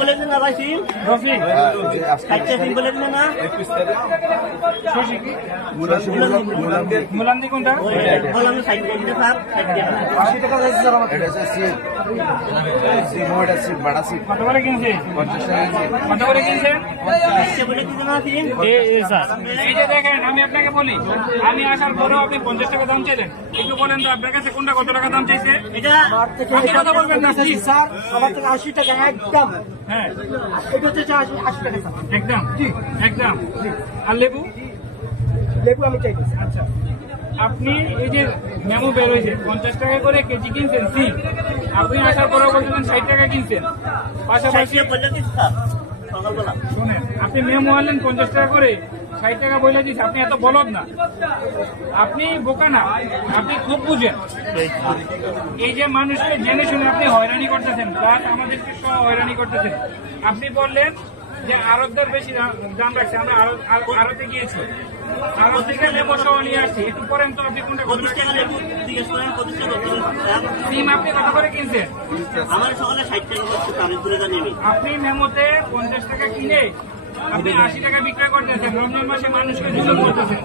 বলেছেন না ভাই সিম রফিক চারটে সিম বলেছেন না শশী কি মুলান্দি মুলান্দি কোনটা বললাম 60 টাকা স্যার 60 টাকা 80 টাকা যাচ্ছে স্যার আমার এটা হচ্ছে সিম সিম ওটা সিম বড় সিম কত করে কিনছে 50 টাকা কত করে কিনছেন চারটে বলেছেন না সিম এই যে দেখেন আমি আপনাকে বলি আমি আসার পরেও আপনি 50 টাকা দাম চাইলেন একটু বলেন তো আপনার কাছে কোনটা কত টাকা দাম চাইছে এটা আপনি কথা বলবেন না প্লিজ স্যার আমার থেকে 80 টাকা একদম হ্যাঁ এটা হচ্ছে 80 টাকা স্যার একদম একদম আর লেবু লেবু আমি চাইতেছি আচ্ছা আপনি এই যে মেমো বের হয়েছে 50 টাকা করে কেজি কিনছেন সিম আপনি আসার পরেও বলছেন 60 টাকা কিনছেন পাশাপাশি 60 বললে কি স্যার সকালবেলা শুনেন আপনি মেমো আনলেন 50 টাকা করে 60 টাকা বলে দিচ্ছি আপনি এত বলদ না আপনি বোকা না আপনি খুব বুঝেন এই যে মানুষকে জেনে শুনে আপনি হয়রানি করতেছেন প্লাস আমাদেরকে সহ হয়রানি করতেছেন আপনি বললেন যে আড়তদার বেশি দাম রাখছে আমরা আড়তে গিয়েছি আড়ত থেকে লেবু সহ নিয়ে আসছি একটু পরেন তো আপনি কোনটা কত 25 টাকা লেবু জিজ্ঞেস করেন 25 টাকা সিম আপনি কত করে কিনছেন আমার সকালে 60 টাকা বলছে আমি ঘুরে জানি আমি আপনি মেমোতে 50 টাকা কিনে আপনি 80 টাকা বিক্রয় করতেছেন রমজান মাসে মানুষকে জুলুম করতেছেন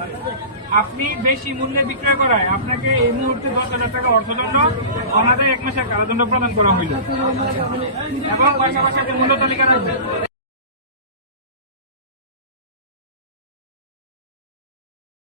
আপনি বেশি মূল্যে বিক্রয় করায় আপনাকে এই মুহূর্তে 10,000 টাকা অর্থদণ্ড অনাদায় 1 মাসের কারাদণ্ড প্রদান করা হইল এবং পাশাপাশি আপনি মূল্য তালিকা রাখবেন